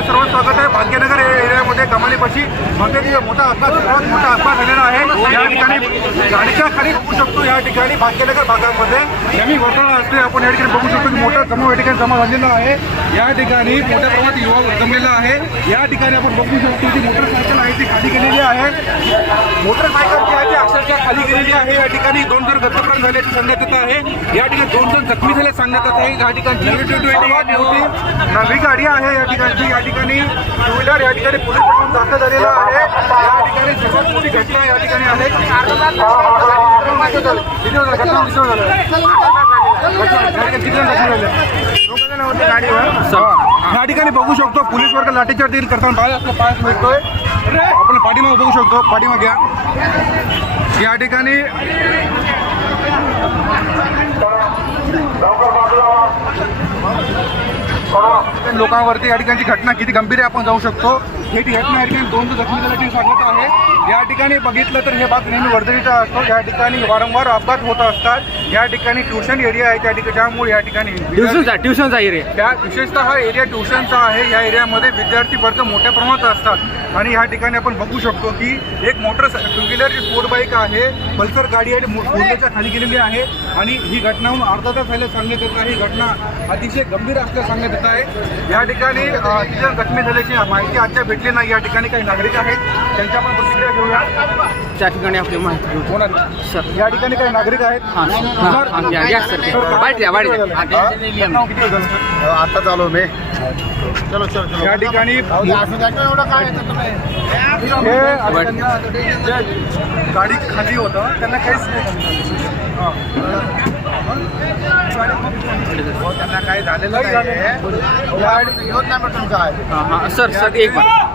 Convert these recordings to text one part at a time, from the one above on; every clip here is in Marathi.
सर्व स्वागत आहे. भाग्यनगर या एरियामध्ये कमालीपाशी मध्ये मोठा अपघात सर्वात मोठा अपघात झालेला आहे या ठिकाणी गाडीच्या खाली बघू शकतो या ठिकाणी भाग्यनगर भागामध्ये नेहमी वर्तळ असते आपण या ठिकाणी बघू शकतो की मोठा जमा या ठिकाणी जमा झालेला आहे या ठिकाणी मोठ्या प्रमाणात युवा जमलेला आहे या ठिकाणी आपण बघू शकतो की मोटरसायकल आहे ती खाली गेलेली आहे मोटरसायकल जी आहे ती अक्षरशः खाली गेलेली आहे या ठिकाणी दोन जण गतप्राण झाल्याचे सांगण्यात येत आहे या ठिकाणी दोन जण जखमी झाले सांगण्यात येत आहे या ठिकाणी सर्वात मोठी नवी गाडी आहे या ठिकाणची या ठिकाणी टू व्हीलर या ठिकाणी पोलीस स्टेशन दाखल झालेलं आहे. या ठिकाणी सर्वात मोठी घटना या ठिकाणी आहे किती घटना झालं? घटना या ठिकाणी बघू शकतो पोलीस वर्ग लाठीचार्ज देखील करताना पाय आपल्या पायात मिळतोय. आपण पाठीमाग बघू शकतो पाठीमाग या या ठिकाणी लोकांवरती या ठिकाणची घटना किती गंभीर आहे आपण जाऊ शकतो. हे घटना या ठिकाणी दोन जखमी झाल्याची सांगत आहे. या ठिकाणी बघितलं तर हे भाग नेहमी वर्दळीचा असतो. या ठिकाणी वारंवार अपघात होत असतात. या ठिकाणी ट्युशन एरिया आहे त्या ठिकाणी. त्यामुळे या ठिकाणी ट्युशनचा ट्युशनचा एरिया. त्या विशेषतः हा एरिया ट्युशनचा आहे. या एरियामध्ये विद्यार्थी वर्ग मोठ्या प्रमाणात असतात. आणि या ठिकाणी आपण बघू शकतो की एक motor two wheeler sport bike आहे. पल्सर गाडी आहे मो- पूर्णच्या खाली गेलेली आहे. आणि ही घटना होऊन अर्धा तास झाल्या सांगण्यात येत आहे. ही घटना अतिशय गंभीर असल्याचं सांगण्यात येत आहे. या ठिकाणी जखमी झाल्याची माहिती अद्याप भेटली नाही या ठिकाणी काही नागरिक आहेत त्यांच्या आपण प्रतिक्रिया घेऊया. त्या ठिकाणी आपली माहिती घेऊ होणार सर. या ठिकाणी काही नागरिक आहेत. हां सर वाईट वाईट हा? किती वेळ झाला? आता चालू मी. चलो चलो चलो. या ठिकाणी एवढं काय हे असताना जे गाडी खाली होतं त्यांना काहीच नाही हां. हो, त्यांना काही झालेलं नाही. तुमचा आहे हां हां सर सर एक मिनिट.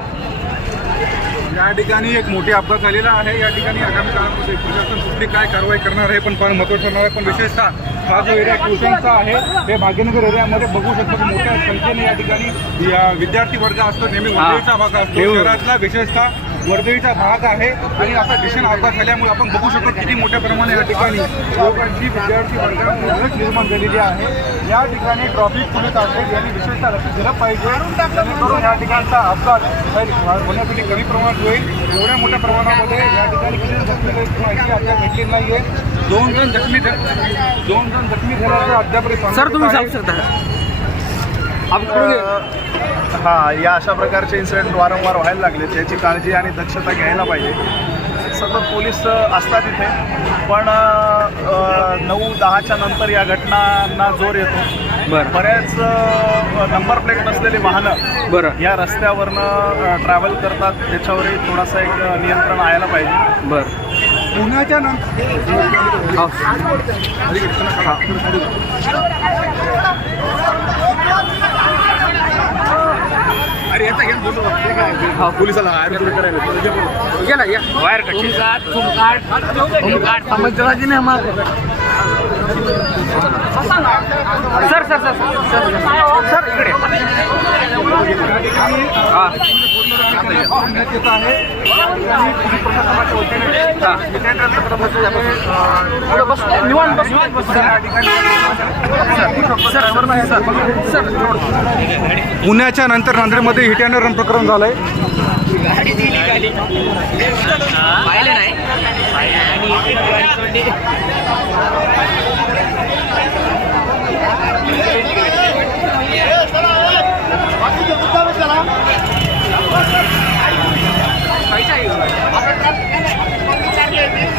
या ठिकाणी एक मोठी अपघात झालेला आहे या ठिकाणी आगामी काळामध्ये प्रशासन कुठली काय कारवाई करणार आहे पण फार महत्त्वाचं ठरणार आहे पण विशेषतः हा जो एरिया ट्युशनचा आहे हे भाग्यनगर एरियामध्ये बघू शकतो की मोठ्या संख्येने या ठिकाणी या विद्यार्थी वर्ग असतो नेहमी. वर्दळीचा भाग असतो. शहरातला विशेषतः वर्दळीचा भाग आहे आणि असा भीषण अपघात झाल्यामुळे आपण बघू शकतो किती मोठ्या प्रमाणात या ठिकाणी लोकांची विद्यार्थी ओळख निर्माण झालेली आहे. या ठिकाणी ट्रॉफिक पोलीस आहेत यांनी विशेषतः लक्ष दिलं पाहिजे. जेणेकरून या ठिकाणचा अपघात होण्यासाठी कमी प्रमाणात होईल. एवढ्या मोठ्या प्रमाणामध्ये या ठिकाणी जण जखमी माहिती अद्याप भेटली नाहीये. दोन जण जखमी दोन जण जखमी झाल्याचं अद्याप सर तुम्ही सांगू शकता. हा या अशा प्रकारचे इन्सिडेंट वारंवार व्हायला लागले त्याची काळजी आणि दक्षता घ्यायला पाहिजे. सतत पोलीस असतात इथे. पण नऊ दहाच्या नंतर या घटनांना जोर येतो. बरं. बऱ्याच नंबर प्लेट नसलेली वाहनं बरं. या रस्त्यावरनं ट्रॅव्हल करतात. त्याच्यावरही थोडासा एक नियंत्रण यायला पाहिजे. बरं. पुण्याच्या नंतर हो अरे याचा घेऊन बोलू हो पोलिसाला गेला या वायर समजदाराजी ने हमारे sir sir sir sir sir इकडे. पुण्याच्या नंतर नांदेडमध्ये हिट अँड रन प्रकरण झालंय. पाहिले नाही.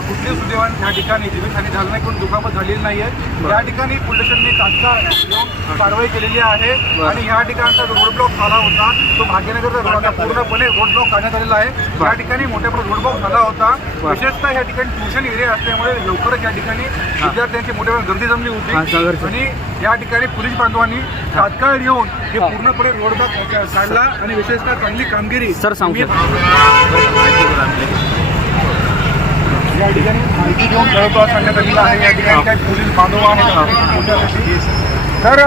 त्याला कुठली सुदैवाने या ठिकाणी जीवितहानी झाली नाही कोण दुखापत झालेली नाही आहे या ठिकाणी पोलीस स्टेशनने तात्काळ येऊन कारवाई केलेली आहे आणि या ठिकाणचा जो रोड ब्लॉक झाला होता तो भाग्यनगरचा रोड आता पूर्णपणे रोड ब्लॉक करण्यात आलेला आहे या ठिकाणी मोठ्या प्रमाणात रोड ब्लॉक झाला होता. विशेषतः या ठिकाणी ट्युशन एरिया असल्यामुळे लवकरच या ठिकाणी विद्यार्थ्यांची मोठ्या प्रमाणात गर्दी जमली होती. आणि या ठिकाणी पोलीस बांधवांनी तात्काळ येऊन हे पूर्णपणे रोड ब्लॉक काढला आणि विशेषतः चांगली कामगिरी सर, सांगू या ठिकाणी माहिती घेऊन जळगाव सांगण्यात आलेलं आहे. या ठिकाणी काही पोलीस बांधव आहेत तुमच्यासाठी. तर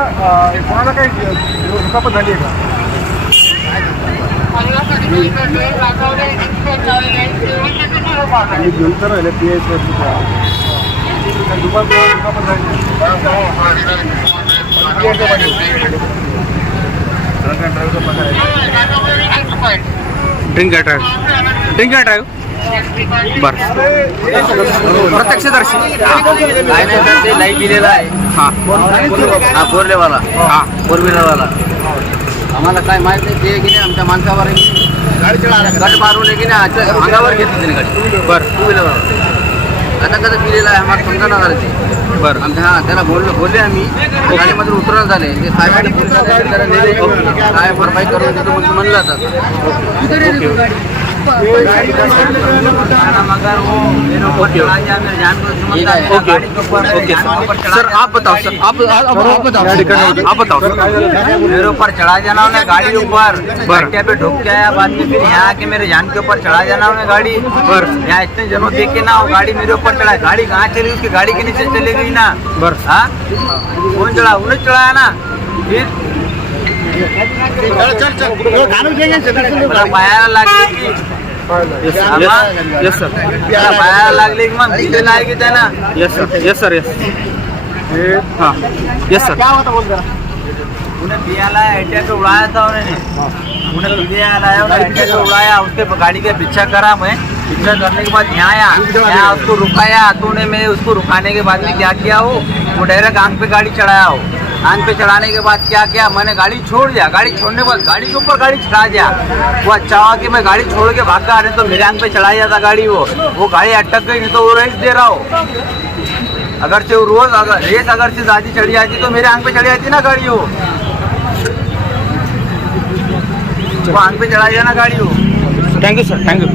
कोणाला काही दुखापत झाली आहे का? काही दुखापत दुखापत झाली. ड्रिंक ड्रिंक अँड ड्राईव्ह बरं. प्रत्यक्षदर्शी. काय नाही तर ते लाइट दिलेला आहे. हां. हा फोरलेवाला हां. फोर व्हीलरवाला आम्हाला काय माहीत नाही ते की नाही आमच्या माणसावर गट मारून की नाही अंगावर घेतली त्याने गाडी बरं. टू व्हीलरवर आता कसं पिलेलं आहे आम्हाला समजा ना झालं ते. बरं. आमच्या हा त्याला बोललो बोलले आम्ही. गाडीमधून उतरण झाले. ते साहेबांनी काय भरपाई करून देतो म्हणून म्हणलं आता मगर वो मेरे ऊपर चढ़ा मेरे जान को ओके सर आप बताओ सर आप आप बताओ आप बताओ मेरे ऊपर चढ़ा जाना उन्हें गाड़ी ऊपर। भट्टे पे ढुक गया बाद में फिर यहाँ आके मेरे जान के ऊपर चढ़ा जाना उन्हें गाड़ी। बर। यहाँ इतने जनों देख के ना वो गाड़ी मेरे ऊपर चढ़ा गाड़ी कहाँ चली? उसकी गाड़ी के नीचे चली गई ना। हाँ? कौन चढ़ा? उन्हें चढ़ाया ना। फिर हाँ उसके गाड़ी का पीछा करा मैं पीछा करने के बाद यहाँ आया उसको रुकाया तो उन्हें मैं उसको रुकाने के बाद में क्या किया हो वो डायरेक्ट आँख पे गाड़ी चढ़ाया हो आँख पे चढ़ाने के बाद क्या किया? मैंने गाड़ी छोड़ दिया। गाड़ी छोड़ने के बाद गाड़ी के ऊपर गाड़ी चढ़ा दिया। वो अच्छा हुआ कि मैं गाड़ी छोड़ के भाग नहीं तो मेरे आँख पे चढ़ाई जाता गाड़ी वो। वो गाड़ी अटक गई, नहीं तो वो रेस दे रहा हो। अगर से वो रोज अगर रेस अगर से ज़्यादा चढ़ी जाती तो मेरे आँख पे चढ़ी जाती ना गाड़ी वो। वो आँख पे चढ़ाई जाना गाड़ी वो। Thank you sir thank you